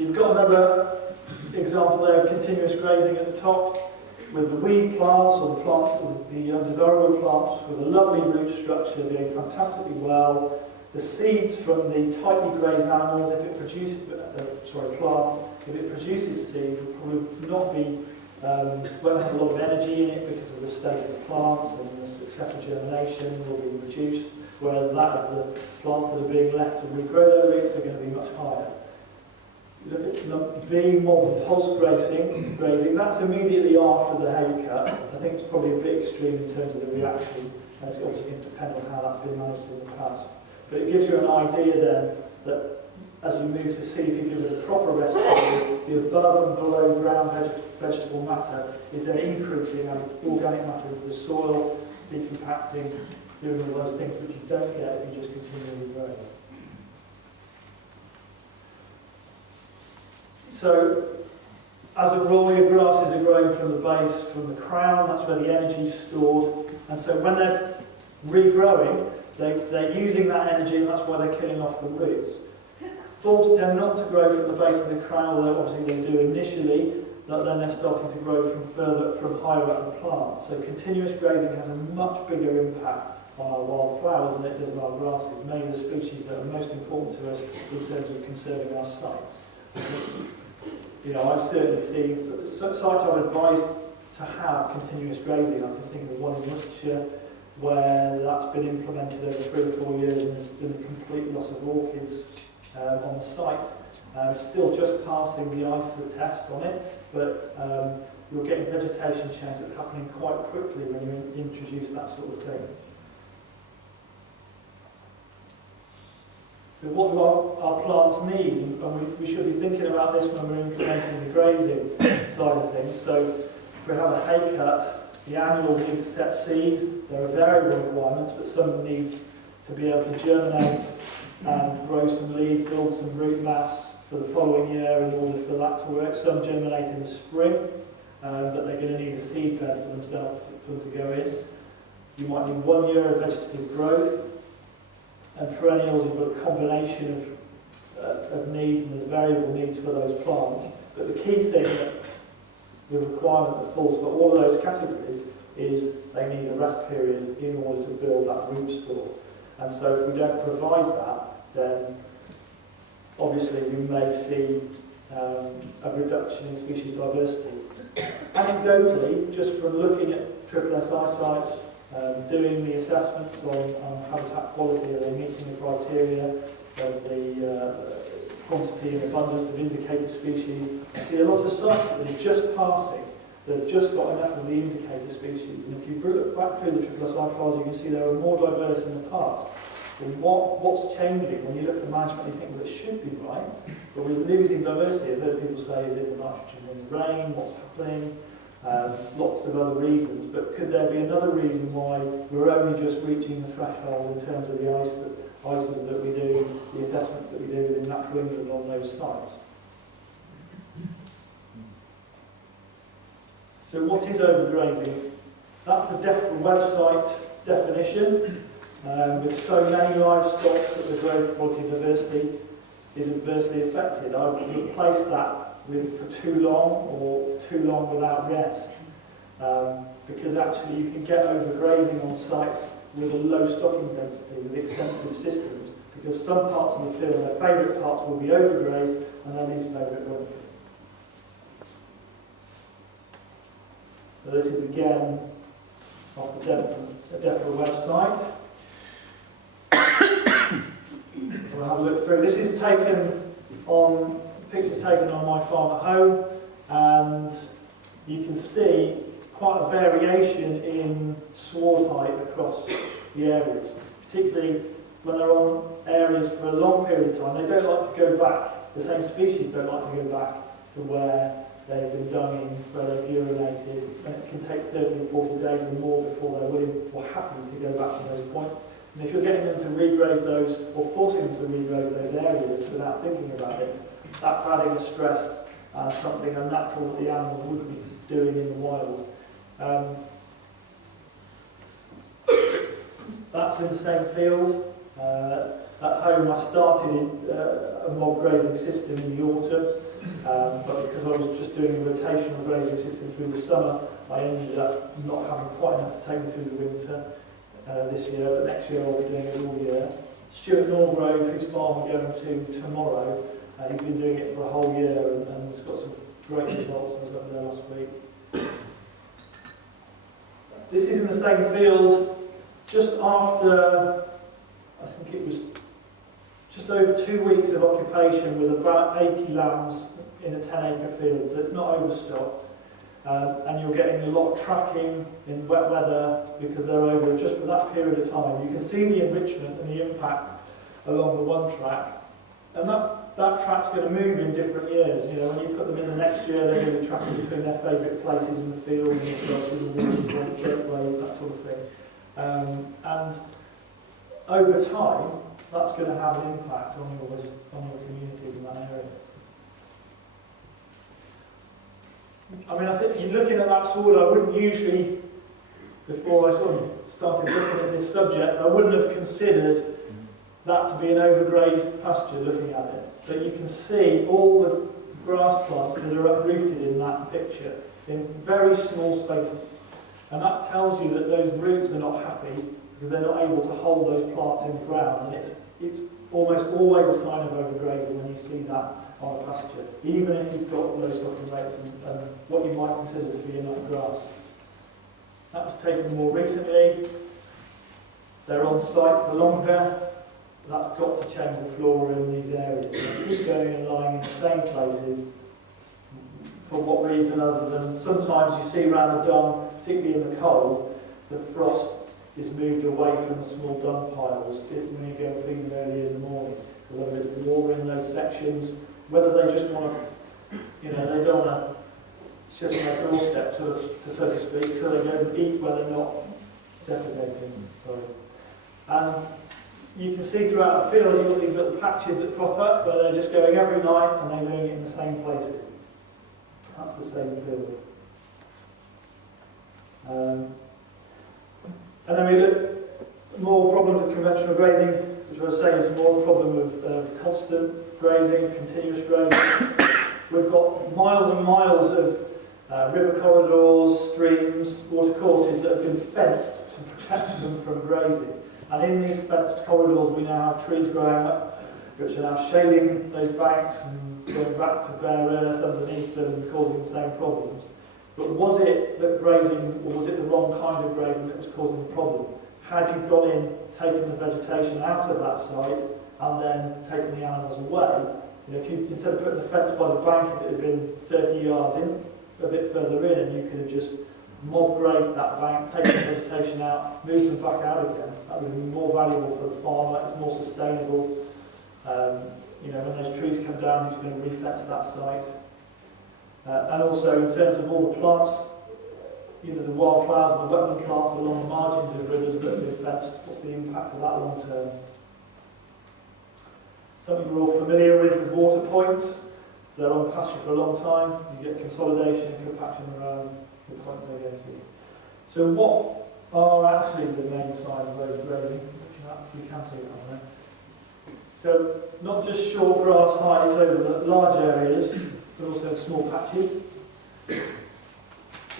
You've got another example there of continuous grazing at the top with the weed plants or the plants, the undesirable plants with a lovely root structure doing fantastically well. The seeds from the tightly grazed animals, if it produces, plants, if it produces seed, will probably not be, won't have a lot of energy in it because of the state of the plants, and the success of germination will be reduced, whereas that of the plants that are being left to regrow their roots are going to be much higher. Look at being more than pulse grazing, that's immediately after the hay cut. I think it's probably a bit extreme in terms of the reaction, and it's obviously going to depend on how that's been managed in the past. But it gives you an idea then that as you move to see if you give it a proper rest period, the above and below ground vegetable matter is then increasing and organic matter into the soil, decompacting, doing all those things which you don't get if you just continually graze. So, as a rule, your grasses are growing from the base, from the crown, that's where the energy is stored. And so when they're regrowing, they're using that energy, and that's why they're killing off the roots. Forbs tend not to grow from the base of the crown, although obviously they do initially, but then they're starting to grow from higher up the plant. So continuous grazing has a much bigger impact on our wildflowers than it does on our grasses, many of the species that are most important to us in terms of conserving our sites. You know, I've certainly seen sites I've advised to have continuous grazing. I can think of one in Worcestershire where that's been implemented over 3 or 4 years, and there's been a complete loss of orchids on the site. Still just passing the ISA test on it, but you're getting vegetation change that's happening quite quickly when you introduce that sort of thing. So what do our plants need? And we should be thinking about this when we're implementing the grazing side of things. So if we have a hay cut, the annual needs to set seed. There are variable requirements, but some need to be able to germinate and grow some leaf, build some root mass for the following year in order for that to work. Some germinate in the spring, but they're going to need a seed bed for themselves for them to go in. You might need 1 year of vegetative growth. And perennials, you've got a combination of needs, and there's variable needs for those plants. But the key thing, the requirement that falls for all of those categories, is they need a rest period in order to build that root store. And so if we don't provide that, then obviously we may see a reduction in species diversity. Anecdotally, just from looking at SSI sites, doing the assessments on habitat quality, are they meeting the criteria of the quantity and abundance of indicator species? I see a lot of sites that are just passing, that have just got enough of the indicator species. And if you look back through the SSI files, you can see they were more diverse in the past. And what's changing? When you look at the management, you think, well, it should be right, but we're losing diversity. I've heard people say, is it the nitrogen in the rain? What's happening? Lots of other reasons, but could there be another reason why we're only just reaching the threshold in terms of the ISAs that we do, the assessments that we do within Natural England on those sites? So what is overgrazing? That's the website definition. With so many livestock that the growth, quality and diversity is adversely affected. I've replaced that with for too long or too long without rest, because actually you can get overgrazing on sites with a low stocking density, with extensive systems, because some parts of the field, their favourite parts will be overgrazed and their least favourite won't be. So this is again off the DEFRA website. We'll have a look through. This is pictures taken on my farm at home, and you can see quite a variation in sward height across the areas, particularly when they're on areas for a long period of time. They don't like to go back, the same species don't like to go back to where they've been dung in, where they've urinated, and it can take 30 or 40 days or more before they're willing or happy to go back to those points. And if you're getting them to regraze those, or forcing them to regraze those areas without thinking about it, that's adding a stress and something unnatural that the animal wouldn't be doing in the wild. That's in the same field. At home I started a mob grazing system in the autumn, but because I was just doing a rotational grazing system through the summer, I ended up not having quite enough to take me through the winter this year, but next year I'll be doing it all year. Stuart Norgrove, whose farm we're going to tomorrow, he's been doing it for a whole year and has got some great results. I was up there last week. This is in the same field just after, I think it was just over 2 weeks of occupation with about 80 lambs in a 10-acre field, so it's not overstocked. And you're getting a lot of tracking in wet weather because they're over just for that period of time. You can see the enrichment and the impact along the one track. And that track's going to move in different years. You know, when you put them in the next year, they're going to be tracking between their favourite places in the field, and the gateways, that sort of thing. And over time, that's going to have an impact on your communities in that area. I mean, I think you're looking at that soil, I wouldn't usually, before I sort of started looking at this subject, I wouldn't have considered that to be an overgrazed pasture looking at it. But you can see all the grass plants that are uprooted in that picture in very small spaces. And that tells you that those roots are not happy because they're not able to hold those plants in the ground. And it's almost always a sign of overgrazing when you see that on a pasture, even if you've got low stocking rates and what you might consider to be enough grass. That was taken more recently. They're on site for longer. That's got to change the flora in these areas. So keep going and lying in the same places for what reason other than sometimes you see around the dung, particularly in the cold, the frost is moved away from the small dung piles when you go feeding early in the morning. Because there's water in those sections, whether they just want to, you know, they don't want to sit on their doorstep, so to speak, so they go and eat where they're not defecating. Sorry. And you can see throughout the field, you've got these little patches that crop up where they're just going every night and they're doing it in the same places. That's the same field. And then we look at more problems with conventional grazing, which I was saying is more a problem of constant grazing, continuous grazing. We've got miles and miles of river corridors, streams, watercourses that have been fenced to protect them from grazing. And in these fenced corridors we now have trees growing up which are now shading those banks and going back to bare earth underneath them and causing the same problems. But was it that grazing, or was it the wrong kind of grazing that was causing the problem? Had you gone in, taken the vegetation out of that site and then taken the animals away, you know, if you, instead of putting the fence by the bank, if it had been 30 yards in, a bit further in, and you could have just mob grazed that bank, taken the vegetation out, moved them back out again. That would be more valuable for the farmer, it's more sustainable. You know, when those trees come down, he's going to refence that site. And also in terms of all the plants, you know, the wildflowers and the wetland plants along the margins of rivers that have been fenced, what's the impact of that long term? Something we're all familiar with water points. They're on pasture for a long time. You get consolidation and compaction around the points they go to. So what are actually the main signs of overgrazing? You can see it on there. So not just short grass heights over the large areas, but also small patches.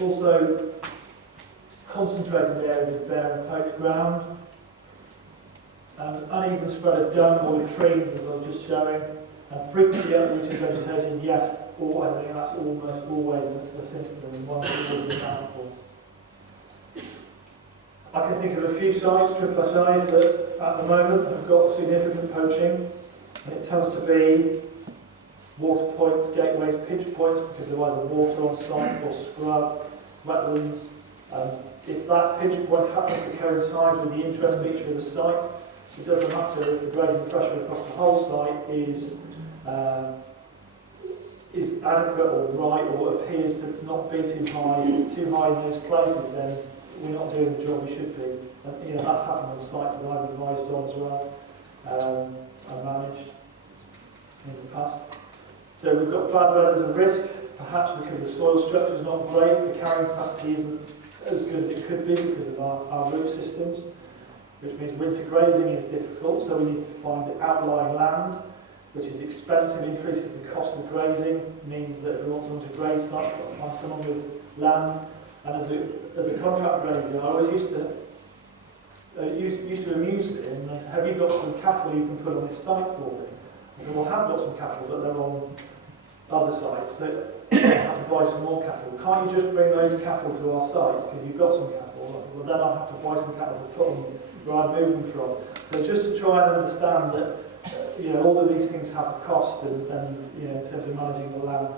Also concentrated areas of bare and poked ground. And uneven spread of dung or latrines, as I was just showing. And frequently uprooted vegetation, yes, I think that's almost always a symptom and one that we'll be accountable. I can think of a few sites, triple SIs, that at the moment have got significant poaching, and it tends to be water points, gateways, pinch points, because they're either water on site or scrub, wetlands. And if that pinch point happens to coincide with the interest feature of the site, it doesn't matter if the grazing pressure across the whole site is adequate or right or appears to not be too high. If it's too high in those places, then we're not doing the job we should be. And, you know, that's happened on sites that I've advised on as well and managed in the past. So we've got bad weather as a risk, perhaps because the soil structure is not great, the carrying capacity isn't as good as it could be because of our root systems. which means winter grazing is difficult, so we need to find outlying land, which is expensive, increases the cost of grazing, means that if we want someone to graze site, we've got to find someone with land. And as a contract grazer, I always used to amuse me, and they said, have you got some cattle you can put on this site for me? I said, well, I have got some cattle, but they're on other sites, so I have to buy some more cattle. Can't you just bring those cattle to our site, because you've got some cattle? Well, then I'll have to buy some cattle to put them where I move them from. So just to try and understand that, all of these things have a cost, and in terms of managing the land.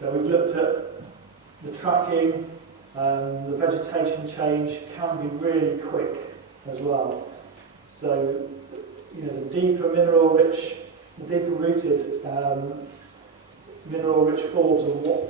So we've looked at the tracking, the vegetation change can be really quick as well. So, the deeper rooted, mineral-rich forms of what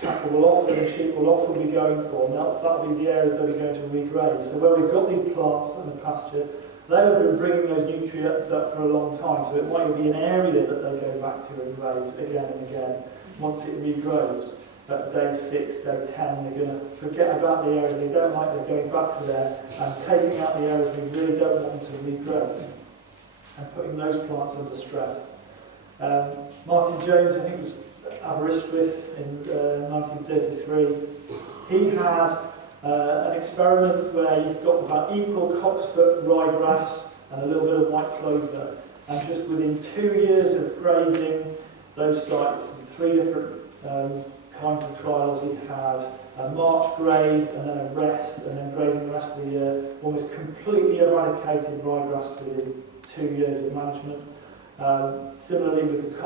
cattle will often and sheep will often be going for, and that'll be the areas that we're going to regraze. So where we've got these plants in the pasture, they have been bringing those nutrients up for a long time, so it might be an area that they go back to and graze again and again. Once it regrows, at day 6, day 10, they're going to forget about the areas they don't like, they're going back to there and taking out the areas we really don't want them to regrow and putting those plants under stress. Martin Jones, I think, was Aberystwyth in 1933. He had an experiment where you've got about equal cocksfoot ryegrass and a little bit of white clover, and just within 2 years of grazing those sites, 3 different kinds of trials, he had a March graze and then a rest, and then grazing the rest of the year, almost completely eradicated ryegrass within 2 years of management. Similarly with the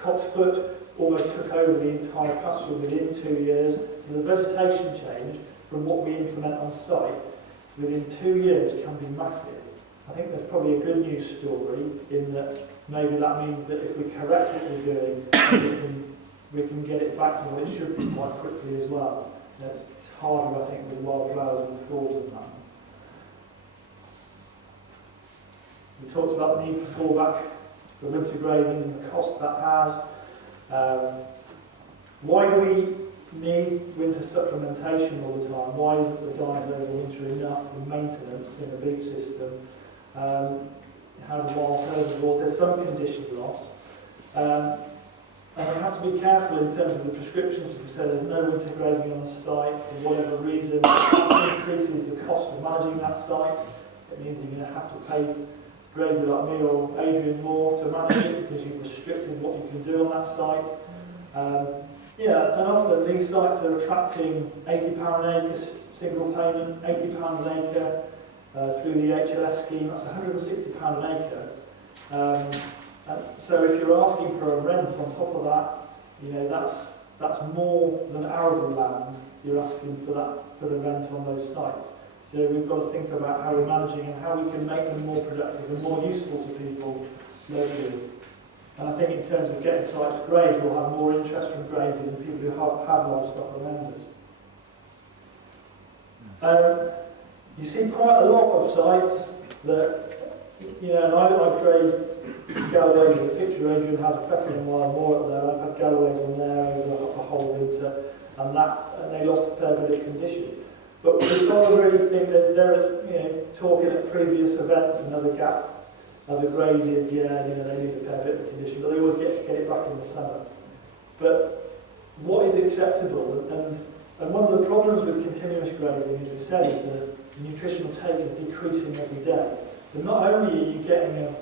cocksfoot, almost took over the entire pasture within 2 years. So the vegetation change from what we implement on site within 2 years can be massive. I think there's probably a good news story in that maybe that means that if we correct what we're doing, we can get it back to what it should be quite quickly as well. It's harder, I think, with wildflowers and falls and that. We talked about the need for fallback, the winter grazing and the cost that has. Why do we need winter supplementation all the time? Why isn't the diet over winter enough for maintenance in a beef system? How do wild herbivores? There's some condition loss. And we have to be careful in terms of the prescriptions. If we say there's no winter grazing on the site for whatever reason, it increases the cost of managing that site. It means you're going to have to pay grazier like me or Adrian more to manage it because you've restricted what you can do on that site. And often these sites are attracting £80 an acre single payment, £80 an acre through the HLS scheme. That's £160 an acre. So if you're asking for a rent on top of that, that's more than arable land you're asking for the rent on those sites. So we've got to think about how we're managing and how we can make them more productive and more useful to people locally. And I think in terms of getting sites grazed, we'll have more interest from graziers and people who have livestock and members. You see quite a lot of sites that, and I've grazed Galloways in the picture. Adrian had a feck of a mile more up there. I've had Galloways on there over a whole winter, and they lost a fair bit of condition. But we've got to really think talking at previous events and other graziers, they lose a fair bit of condition, but they always get it back in the summer. But what is acceptable? And one of the problems with continuous grazing, as we said, is the nutritional take is decreasing every day. So not only are you getting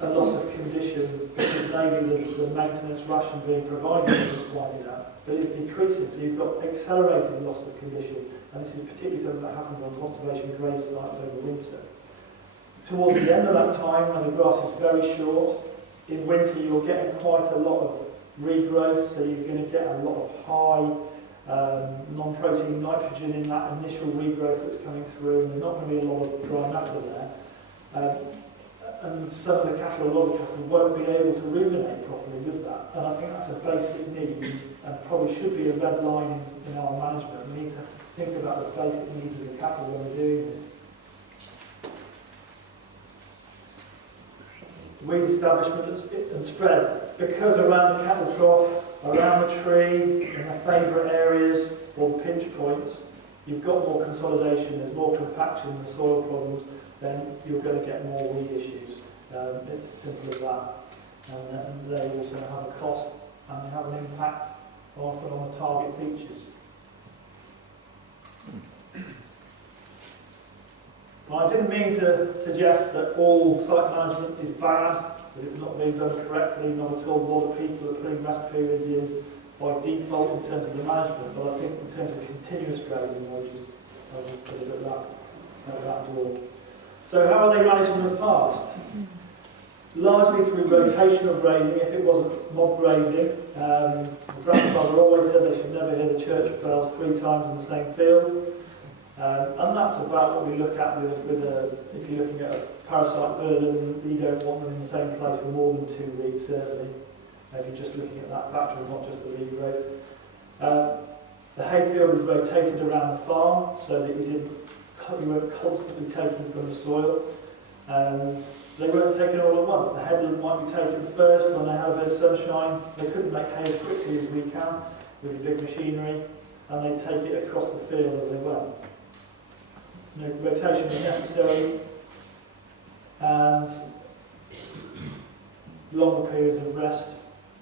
a loss of condition because maybe the maintenance ration being provided isn't quite enough, but it's decreasing, so you've got accelerated loss of condition, and this is particularly something that happens on conservation graze sites over winter. Towards the end of that time, when the grass is very short, in winter you're getting quite a lot of regrowth, so you're going to get a lot of high non-protein nitrogen in that initial regrowth that's coming through, and there's not going to be a lot of dry matter there. And some of the cattle, a lot of cattle, won't be able to ruminate properly with that. And I think that's a basic need, and probably should be a red line in our management. We need to think about the basic needs of the cattle when we're doing this. Weed establishment and spread. Because around the cattle trough, around the tree, in their favourite areas or pinch points, you've got more consolidation, there's more compaction in the soil problems, then you're going to get more weed issues. It's as simple as that. And they also have a cost and they have an impact often on the target features. Well, I didn't mean to suggest that all site management is bad, that it's not being done correctly, not at all. A lot of people are putting rest periods in by default in terms of the management, but I think in terms of continuous grazing, I'll just put it at that door. So how are they managed in the past? Largely through rotational grazing. If it wasn't mob grazing, the grandfather always said they should never hear the church bells 3 times in the same field. And that's about what we look at if you're looking at a parasite burden, you don't want them in the same place for more than 2 weeks, certainly. If you're just looking at that factor and not just the lead rate. The hayfield was rotated around the farm so that you weren't constantly taking from the soil. And they weren't taken all at once. The headland might be taken first when they had a bit of sunshine. They couldn't make hay as quickly as we can with the big machinery, and they take it across the field as they went. No rotation is necessary, and longer periods of rest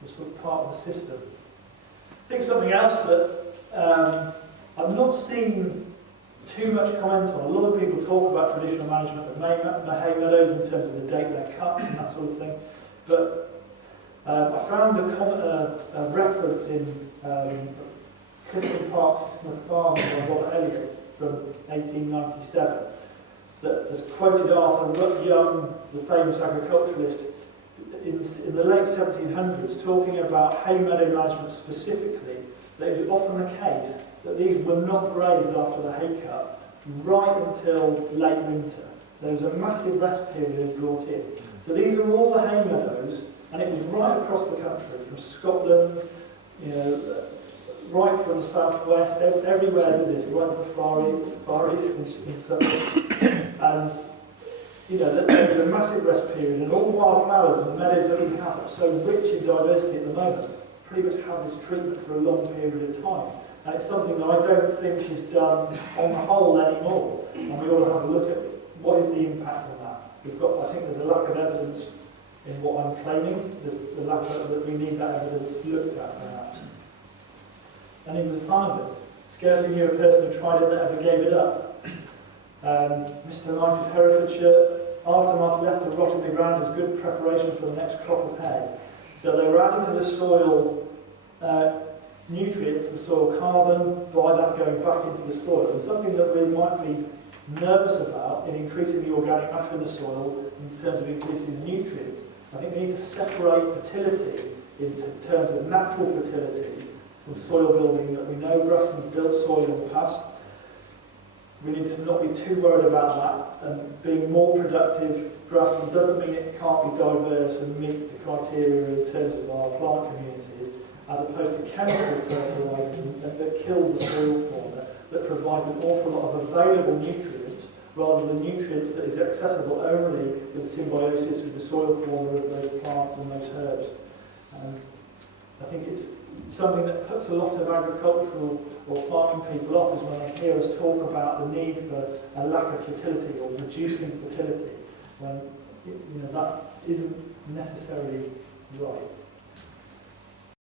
was sort of part of the system. I think something else that I've not seen too much comment on. A lot of people talk about traditional management of hay meadows in terms of the date they're cut and that sort of thing, but I found a reference in Clifton Park System of Farms by Robert Elliott from 1897 that has quoted Arthur Young, the famous agriculturalist, in the late 1700s, talking about hay meadow management specifically, that it was often the case that these were not grazed after the hay cut right until late winter. There was a massive rest period brought in. So these are all the hay meadows, and it was right across the country, from Scotland, right from the southwest, everywhere did this, right to the far east in Sussex. And there was a massive rest period, and all the wildflowers and the meadows that we have are so rich in diversity at the moment, pretty much have this treatment for a long period of time. And it's something that I don't think is done on the whole anymore. And we ought to have a look at what is the impact on that. I think there's a lack of evidence in what I'm claiming. There's a lack of that we need that evidence looked at perhaps. And he was a fan of it. Scarcely knew a person who tried it that ever gave it up. Mr. Knight of Herefordshire, aftermath left to rot in the ground as good preparation for the next crop of hay. So they were adding to the soil nutrients, the soil carbon, by that going back into the soil. And something that we might be nervous about in increasing the organic matter in the soil in terms of increasing the nutrients. I think we need to separate fertility in terms of natural fertility from soil building that we know grasslands built soil in the past. We need to not be too worried about that, and being more productive grassland doesn't mean it can't be diverse and meet the criteria in terms of our plant communities, as opposed to chemical fertilisers that kills the soil fauna, that provides an awful lot of available nutrients, rather than nutrients that is accessible only with symbiosis with the soil fauna of those plants and those herbs. I think it's something that puts a lot of agricultural or farming people off, is when they hear us talk about the need for a lack of fertility or reducing fertility, when that isn't necessarily right.